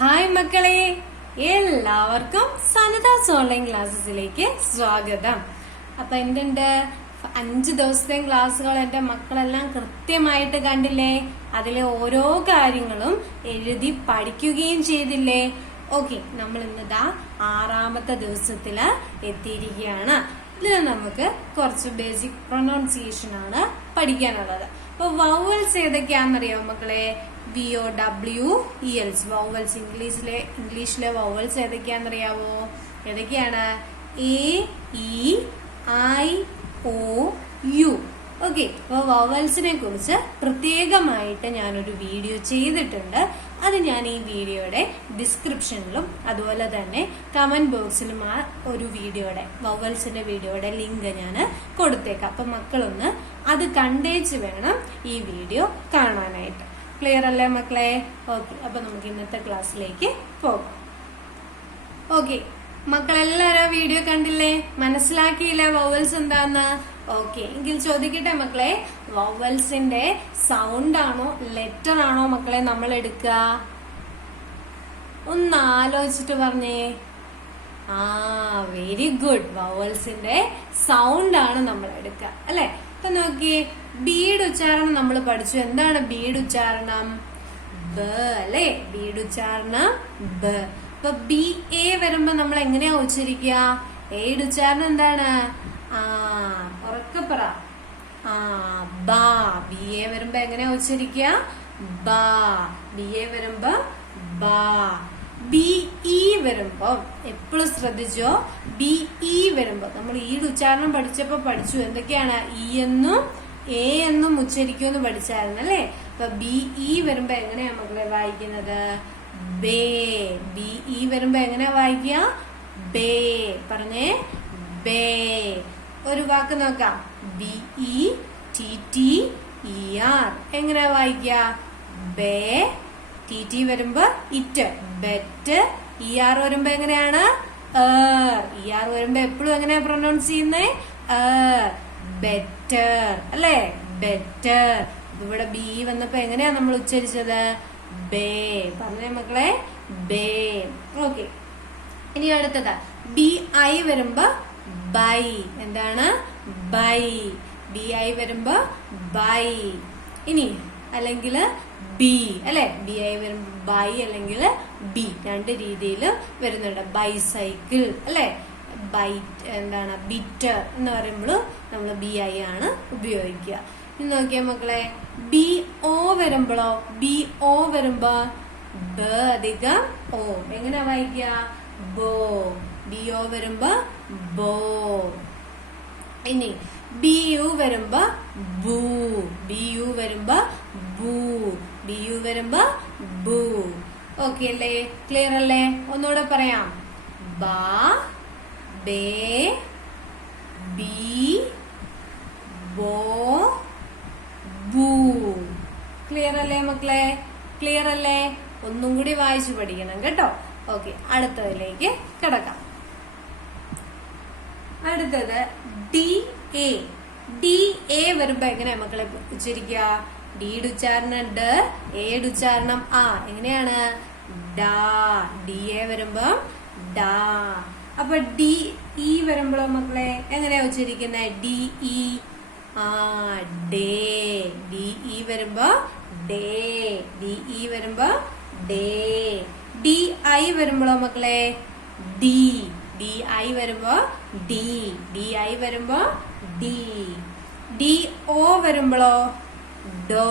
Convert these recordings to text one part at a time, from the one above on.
Hi മക്കളെ, എല്ലാവർക്കും സനദാസ് online ക്ലാസ്സസിലേക്ക് സ്വാഗതം. അപ്പൊ എന്തുണ്ട്, 5 ദിവസത്തെ ക്ലാസ്സുകൾ എന്റെ മക്കളെല്ലാം കൃത്യമായിട്ട് കണ്ടില്ലേ? അതിലെ ഓരോ കാര്യങ്ങളും എഴുതി പഠിക്കുകയും ചെയ്തില്ലേ? ഓക്കെ, നമ്മൾ ഇന്നിതാ 6ാമത്തെ ദിവസത്തില് എത്തിയിരിക്കുകയാണ്. ഇതിൽ നമുക്ക് കുറച്ച് ബേസിക് പ്രൊനൗൺസിയേഷൻ ആണ് പഠിക്കാനുള്ളത്. അപ്പൊ വൗവൽസ് ഏതൊക്കെയാണെന്നറിയാമോ മക്കളെ? VOWELs vowels. ഇംഗ്ലീഷിലെ വൗവൽസ് ഏതൊക്കെയാണെന്നറിയാവോ? ഏതൊക്കെയാണ്? AEIOU. ഓക്കെ, അപ്പൊ വൗവൽസിനെ കുറിച്ച് പ്രത്യേകമായിട്ട് ഞാനൊരു വീഡിയോ ചെയ്തിട്ടുണ്ട്. അത് ഞാൻ ഈ വീഡിയോയുടെ ഡിസ്ക്രിപ്ഷനിലും അതുപോലെ തന്നെ കമന്റ് ബോക്സിലും ആ ഒരു വീഡിയോയുടെ വൗവൽസിന്റെ വീഡിയോയുടെ ലിങ്ക് ഞാൻ കൊടുത്തേക്കാം. അപ്പൊ മക്കളൊന്ന് അത് കണ്ടേച്ച് വേണം ഈ വീഡിയോ കാണാനായിട്ട്. ക്ലിയർ അല്ലേ മക്കളെ? ഓക്കെ, അപ്പൊ നമുക്ക് ഇന്നത്തെ ക്ലാസ്സിലേക്ക് പോകാം. ഓക്കെ, മക്കളെല്ലാരും വീഡിയോ കണ്ടില്ലേ? മനസ്സിലാക്കിയില്ലേ വൗവൽസ് എന്താന്ന്? ഓക്കെ, എങ്കിൽ ചോദിക്കട്ടെ മക്കളെ, വൗവൽസിന്റെ സൗണ്ട് ആണോ ലെറ്റർ ആണോ മക്കളെ നമ്മൾ എടുക്കുക? ഒന്ന് ആലോചിച്ചിട്ട് പറഞ്ഞേ. Very good. വൗവൽസിന്റെ സൗണ്ട് ആണ് നമ്മൾ എടുക്കുക അല്ലെ? അപ്പൊ നോക്കിയേ, ബീഡ് ഉച്ചാരണം നമ്മൾ പഠിച്ചു. എന്താണ് ബീഡ് ഉച്ചാരണം? ബ അല്ലെ? ബീഡ് ഉച്ചാരണം ബ. അപ്പൊ BA വരുമ്പോ നമ്മൾ എങ്ങനെയാ ഉച്ചരിക്കുക? എയുടെ ഉച്ചാരണം എന്താണ്? ഉറക്കെ പറ. ബാ. BA വരുമ്പോ എങ്ങനെയാ ഉച്ചരിക്കുക? ബാ. BA വരുമ്പോ ബാ. BE വരുമ്പോ എപ്പോഴും ശ്രദ്ധിച്ചോ, BE വരുമ്പോ നമ്മൾ ഈയുടെ ഉച്ചാരണം പഠിച്ചപ്പോ പഠിച്ചു എന്തൊക്കെയാണ്? E എന്നും A എന്നും ഉച്ചരിക്കുമെന്ന് പഠിച്ചായിരുന്നു അല്ലേ? അപ്പൊ BE വരുമ്പോ എങ്ങനെയാ മക്കളെ വായിക്കുന്നത്? ബേ. BE വരുമ്പോ എങ്ങനെയാ വായിക്കുക? ബേ. പറഞ്ഞേ, ബേ. ഒരു വാക്ക് നോക്കാം. BETTER എങ്ങനെയാ വായിക്കുക? ബേ. TT വരുമ്പോ ഇറ്റ്, ബെറ്റ്. ER വരുമ്പോ എങ്ങനെയാണ്? ER വരുമ്പോ എപ്പോഴും എങ്ങനെയാ പ്രൊനൗൺസ് ചെയ്യുന്നേ? ബെറ്റർ അല്ലേ? ബെറ്റർ. ഇവിടെ B വന്നപ്പോ എങ്ങനെയാ നമ്മൾ ഉച്ചരിച്ചത്? ബേ. പറഞ്ഞേ മക്കളെ, ബേ. ഓക്കെ, ഇനി അടുത്തത് BI വരുമ്പോ ബൈ. എന്താണ്? ബൈ. BI വരുമ്പോ ബൈ. ഇനി അല്ലെങ്കിൽ ബി അല്ലെ? BI വരുമ്പോ ബൈ അല്ലെങ്കിൽ ബി. രണ്ട് രീതിയിൽ വരുന്നുണ്ട്. ബൈസൈക്കിൾ അല്ലെ? ബൈറ്റ്. എന്താണ്? ബിറ്റർ എന്ന് പറയുമ്പോൾ നമ്മൾ BI ആണ് ഉപയോഗിക്കുക. ഇനി നോക്കിയാ മക്കളെ, BO വരുമ്പോഴോ? BO വരുമ്പോ ബ അധികം ഓ. എങ്ങനെയാ വായിക്കുക? ബോ. BO വരുമ്പോ ബോ. ഇനി BU വരുമ്പോ ബൂ. BU വരുമ്പോ ബൂ. BU വരുമ്പോ ബൂ. ഓക്കെ അല്ലേ? ക്ലിയർ അല്ലേ? ഒന്നുകൂടെ പറയാം. ബാ, ബേ, ബി, ബോ, ബൂ. ക്ലിയർ അല്ലേ മക്കളെ? ക്ലിയർ അല്ലേ? ഒന്നും കൂടി വായിച്ചു പഠിക്കണം കേട്ടോ. ഓക്കെ, അടുത്തതിലേക്ക് കിടക്കാം. അടുത്തത് DA. DA വരുമ്പോ എങ്ങനെയാ മക്കളെ ഉച്ചരിക്കുക? ഡിയുടെ ഉച്ചാരണം ഡ, എയുടെ ഉച്ചാരണം ആ. എങ്ങനെയാണ്? ഡാ. DA വരുമ്പോ ഡാ. അപ്പൊ DE വരുമ്പോഴോ മക്കളെ എങ്ങനെയാ ഉച്ചരിക്കുന്നത്? DE. ഡേ. DE വരുമ്പോ ഡേ. DE വരുമ്പോ ഡേ. DI വരുമ്പോഴോ മക്കളെ? ഡി. DI വരുമ്പോ ഡി. DI വരുമ്പോ ഡി. DO വരുമ്പോഴോ? ഡോ.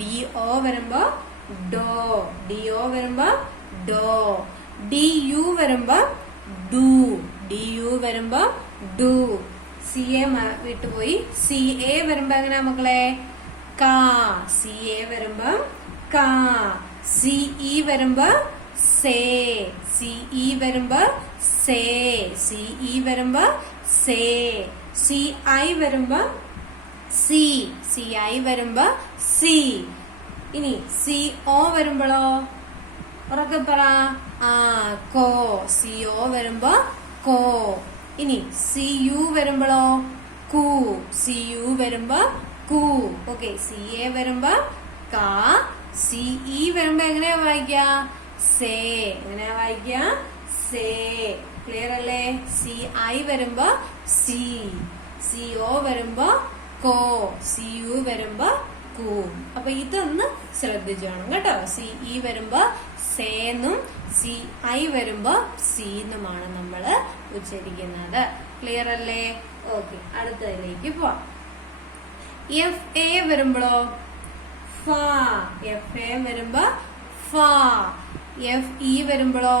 DO വരുമ്പോ ഡോ. DO വരുമ്പോ ഡോ. DU വരുമ്പോ ഡു. DU വരുമ്പോ ഡു. CA വിട്ടുപോയി. CA വരുമ്പോ എങ്ങനെയാ മക്കളെ? കാ. CA വരുമ്പോ കാ. CE വരുമ്പോ സേ. CE വരുമ്പോ സേ. CE വരുമ്പോ സേ. CI വരുമ്പോ സി. CI വരുമ്പോ സി. ഇനി CO വരുമ്പോഴോ? ഉറക്കെ പറ. കോ. CO വരുമ്പോ കോ. ഇനി CU വരുമ്പോഴോ? കു. CU വരുമ്പോ കു. ഓക്കെ, CA വരുമ്പോ കാ. CE വരുമ്പോ എങ്ങനെയാ വായിക്കുക? സേ. എങ്ങനെയാ വായിക്കുക? സേ. ക്ലിയർ അല്ലേ? സി ഐ വരുമ്പോ സി, സി ഒ വരുമ്പോ കോ, സി യു വരുമ്പോ കൂ. അപ്പൊ ഇതൊന്ന് ശ്രദ്ധിച്ചോണം കേട്ടോ. സി ഇ വരുമ്പോ സേന്നും സി ഐ വരുമ്പോ സീന്നുമാണ് നമ്മള് ഉച്ചരിക്കുന്നത്. ക്ലിയർ അല്ലേ? ഓക്കെ, അടുത്തതിലേക്ക് പോവാം. എഫ് എ വരുമ്പോഴോ ഫ. എഫ് എ വരുമ്പോ ഫ. എഫ് ഇ വരുമ്പോഴോ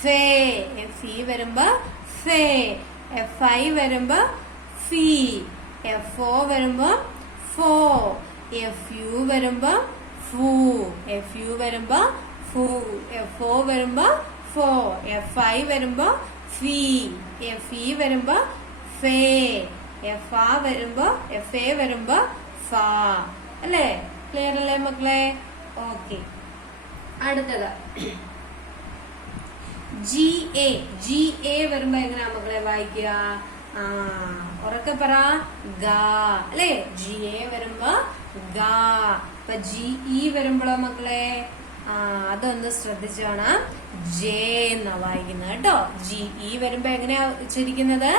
ഫേ. എഫ് ഇ വരുമ്പോ ഫേ. എഫ് ഐ വരുമ്പോ ഫീ. എഫ് ഒ വരുമ്പോ ഫോ. എഫ് യു വരുമ്പോ ഫൂ. എഫ് യു വരുമ്പോ ഫൂ. എഫ് ഒ വരുമ്പോ ഫോ. എഫ് ഐ വരുമ്പോ ഫീ. എഫ് ഇ വരുമ്പോ ഫേ. എഫ് ആ വരുമ്പോ എഫ് എ വരുമ്പോ ഫാ. അല്ലേ? ക്ലിയർ അല്ലേ മക്കളെ? ഓക്കെ, അടുത്തത് ജി എ. ജി എ വരുമ്പോ എങ്ങനെയാ മക്കളെ വായിക്കുക? ഉറക്കെ പറ. ഗ. അല്ലേ? ജി എ വരുമ്പോ ഗ. ഇപ്പൊ ജി ഇ വരുമ്പോഴോ മക്കളെ അതൊന്ന് ശ്രദ്ധിച്ചോണം. ജെ എന്നാ വായിക്കുന്നത് കേട്ടോ. ജി ഇ വരുമ്പോ എങ്ങനെയാ ഉച്ചരിക്കുന്നത്?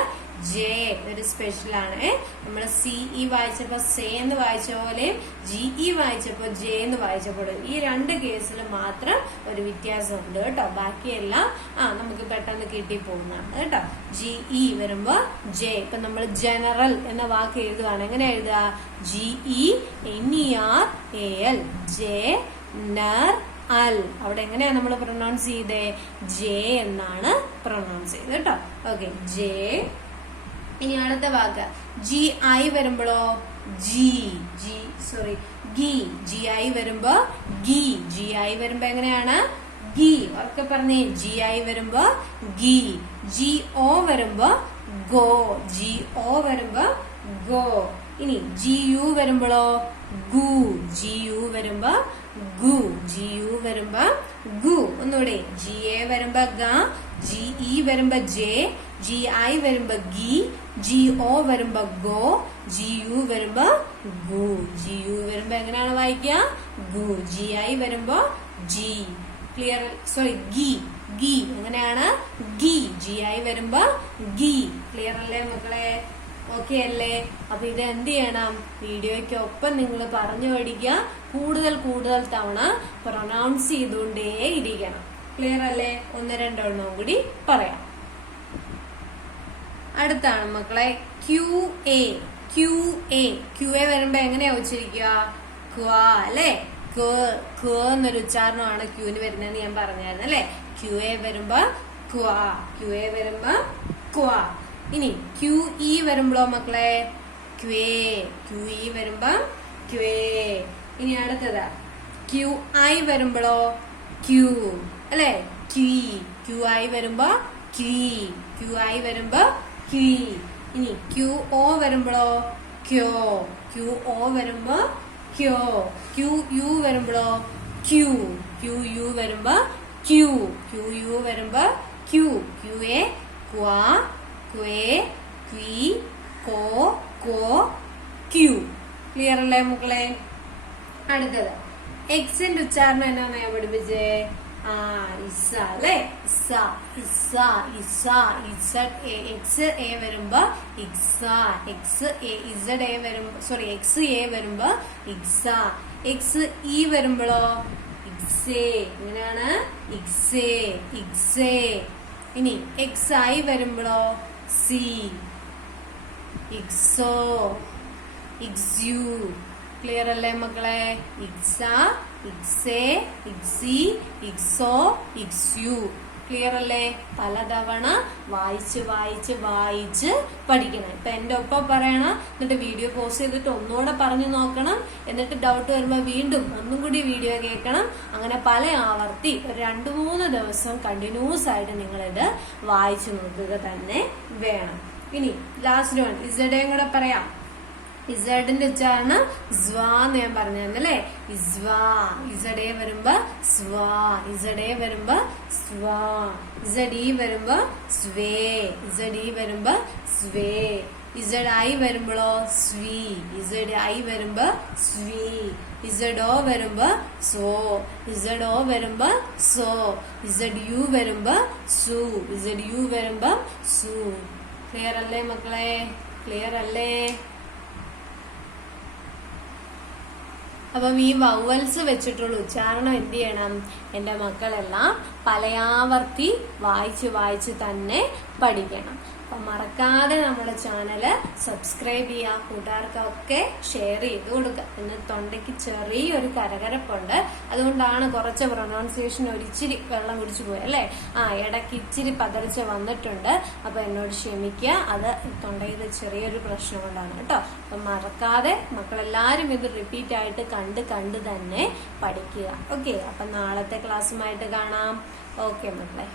ജെ. ഒരു സ്പെഷ്യൽ ആണ്. നമ്മള് സി ഇ വായിച്ചപ്പോ സേ എന്ന് വായിച്ച പോലെ ജി ഇ വായിച്ചപ്പോ ജെ എന്ന് വായിച്ചപ്പോഴും ഈ രണ്ട് കേസിൽ മാത്രം ഒരു വ്യത്യാസം ഉണ്ട് കേട്ടോ. ബാക്കിയെല്ലാം നമുക്ക് പെട്ടെന്ന് കിട്ടി പോകുന്നതാണ് കേട്ടോ. ജി ഇ വരുമ്പോ ജെ. ഇപ്പൊ നമ്മൾ ജനറൽ എന്ന വാക്ക് എഴുതുകയാണ്. എങ്ങനെ എഴുതുക? G E N E R A L. General. അവിടെ എങ്ങനെയാ നമ്മൾ പ്രൊനൗൺസ് ചെയ്തേ? ജെ എന്നാണ് പ്രൊനൗൺസ് ചെയ്തത് കേട്ടോ. Okay, J. ഇനി അടുത്ത വാക്ക് ജി ഐ വരുമ്പോഴോ G. G sorry GI. G I വരുമ്പോ ഗി. ജി ഐ വരുമ്പോ എങ്ങനെയാണ്? ഗി. ഉറക്കെ പറഞ്ഞേ. ജി ഐ വരുമ്പോ ഗി. ജി ഒ വരുമ്പോ ഗോ. ജി ഒ വരുമ്പോ ഗോ. ഇനി ജി യു വരുമ്പോഴോ ഗു. ജി യു വരുമ്പോ ഗു. ജി യു വരുമ്പോ ഗു. ഒന്നുകൂടെ. ജി എ വരുമ്പോ ഗ. ജി ഇ വരുമ്പോ ജെ. ജി ഐ വരുമ്പോ ഗി. ജി ഒ വരുമ്പോ ഗോ. ജി യു വരുമ്പോ ഗു. ജി യു വരുമ്പോ എങ്ങനെയാണ് വായിക്കുക? ഗു. ജി ഐ വരുമ്പോ ജി. ക്ലിയർ? സോറി ഗി. ഗി. എങ്ങനെയാണ്? ഗി. ജി ഐ വരുമ്പോ ഗി. ക്ലിയർ അല്ലേ മക്കളെ? ഓക്കെ അല്ലേ? അപ്പൊ ഇത് എന്ത് ചെയ്യണം? വീഡിയോയ്ക്കൊപ്പം നിങ്ങൾ പറഞ്ഞു പഠിക്കുക. കൂടുതൽ കൂടുതൽ തവണ പ്രൊനൗൺസ് ചെയ്തുകൊണ്ടേ ഇരിക്കണം. ക്ലിയർ അല്ലേ? ഒന്ന് രണ്ടെണ്ണവും കൂടി പറയാം. അടുത്താണ് മക്കളെ Q A. Q A. Q A വരുമ്പോ എങ്ങനെയാ ഉച്ചരിക്കുക? ക്വ അല്ലെ? ക്വ എന്നൊരു ഉച്ചാരണമാണ് ക്യൂന് വരുന്നതെന്ന് ഞാൻ പറഞ്ഞായിരുന്നു അല്ലെ? ക്യു എ വരുമ്പോ ക്വ. ക്യു എ വരുമ്പോ ക്വ. ഇനി ക്യു ഇ വരുമ്പോഴോ മക്കളെ ക്വേ. ക്യു ഇ വരുമ്പോ ക്വേ. ഇനി അടുത്തതാ ക്യു ഐ വരുമ്പോഴോ ക്യൂ അല്ലെ? ക്വി. ക്യു ഐ വരുമ്പോ ക്വി. ക്യു ഐ വരുമ്പോ ക്വി. ഇനി ക്യു ഒ വരുമ്പോഴോ ക്യോ. ക്യു ഒ വരുമ്പോ ക്യോ. ക്യു യു വരുമ്പോഴോ ക്യൂ. ക്യു യു വരുമ്പോ ക്യൂ. ക്യു യു വരുമ്പോ ക്യൂ. ക്യു എ ക്വാ. ക്വേ. ക്വി. കോ. കോ. ക്യൂ. ക്ലിയർ അല്ലേ മക്കളെ? അടുത്തത് എക്സിന്റെ ഉച്ചാരണം എന്നാ ഞാൻ പഠിപ്പിച്ചേ? ഇസ അല്ലെ? ഇസ. ഇസ. ഇസ. Z A. എക്സ് എ വരുമ്പോ ഇക്സ. എക്സ് എ ഇസഡ് എ വരുമ്പോ സോറി എക്സ് എ വരുമ്പോ ഇക്സ. എക്സ് ഇ വരുമ്പോഴോ ഇക്സേ. എങ്ങനെയാണ്? ഇക്സേ. ഇക്സേ. ഇനി എക്സ് ഐ വരുമ്പോഴോ സി. ഇക്സോ. ഇക്സ്യു. ക്ലിയർ അല്ലേ മക്കളെ? ഇക്സ, ഇക്സേ, ഇക്സി, ഇക്സോ, ഇക്സ്യു. ക്ലിയർ അല്ലേ? പലതവണ വായിച്ച് വായിച്ച് വായിച്ച് പഠിക്കണം. ഇപ്പൊ എന്റെ ഒപ്പം പറയണം, എന്നിട്ട് വീഡിയോ പോസ്റ്റ് ചെയ്തിട്ട് ഒന്നുകൂടെ പറഞ്ഞു നോക്കണം. എന്നിട്ട് ഡൗട്ട് വരുമ്പോ വീണ്ടും ഒന്നും കൂടി വീഡിയോ കേൾക്കണം. അങ്ങനെ പല ആവർത്തി 2-3 ദിവസം കണ്ടിന്യൂസ് ആയിട്ട് നിങ്ങളിത് വായിച്ചു നോക്കുക തന്നെ വേണം. ഇനി ലാസ്റ്റ് വൺ ഇസഡേയും കൂടെ പറയാം. ഇസഡിന്റെ ഉച്ചാരണം സ്വാ എന്ന് ഞാൻ പറഞ്ഞല്ലേ? ഇസ്വാ. ഇസഡേ വരുമ്പോ സ്വാ. ഇസഡേ വരുമ്പോ സ്വാ. ഇസഡി വരുമ്പോ സ്വേ. ഇസഡി വരുമ്പോ സ്വേ. ഇസഡ് ഐ വരുമ്പോഴോ സ്വീ. ഇസഡ് ഐ വരുമ്പോ സ്വീ. ഇസഡ് ഓ വരുമ്പോ സോ, ഇസഡ് ഓ വരുമ്പോ സോ, ഇസഡ് യു വരുമ്പോ സു, ഇസഡ് യു വരുമ്പോ സു. ക്ലിയർ അല്ലേ മക്കളെ? ക്ലിയർ അല്ലേ? അപ്പം ഈ വവൽസ് വെച്ചിട്ടുള്ള ഉച്ചാരണം എന്ത് ചെയ്യണം? എന്റെ മക്കളെല്ലാം പലയാവർത്തി വായിച്ച് തന്നെ പഠിക്കണം. അപ്പൊ മറക്കാതെ നമ്മുടെ ചാനല് സബ്സ്ക്രൈബ് ചെയ്യുക, കൂട്ടുകാർക്കൊക്കെ ഷെയർ ചെയ്ത് കൊടുക്കുക. പിന്നെ തൊണ്ടയ്ക്ക് ചെറിയൊരു കരകരപ്പുണ്ട്, അതുകൊണ്ടാണ് കുറച്ച് പ്രൊനൗൺസിയേഷൻ ഒരിച്ചിരി വെള്ളം കുടിച്ചു പോയി അല്ലേ. ഇടയ്ക്ക് ഇച്ചിരി പതറിച്ച വന്നിട്ടുണ്ട്. അപ്പൊ എന്നോട് ക്ഷമിക്കുക, അത് തൊണ്ടയിൽ ചെറിയൊരു പ്രശ്നം കൊണ്ടാണ് കേട്ടോ. അപ്പൊ മറക്കാതെ മക്കളെല്ലാരും ഇത് റിപ്പീറ്റ് ആയിട്ട് കണ്ട് തന്നെ പഠിക്കുക. ഓക്കെ, അപ്പൊ നാളത്തെ ക്ലാസ്സുമായിട്ട് കാണാം. ഓക്കെ മക്കളെ.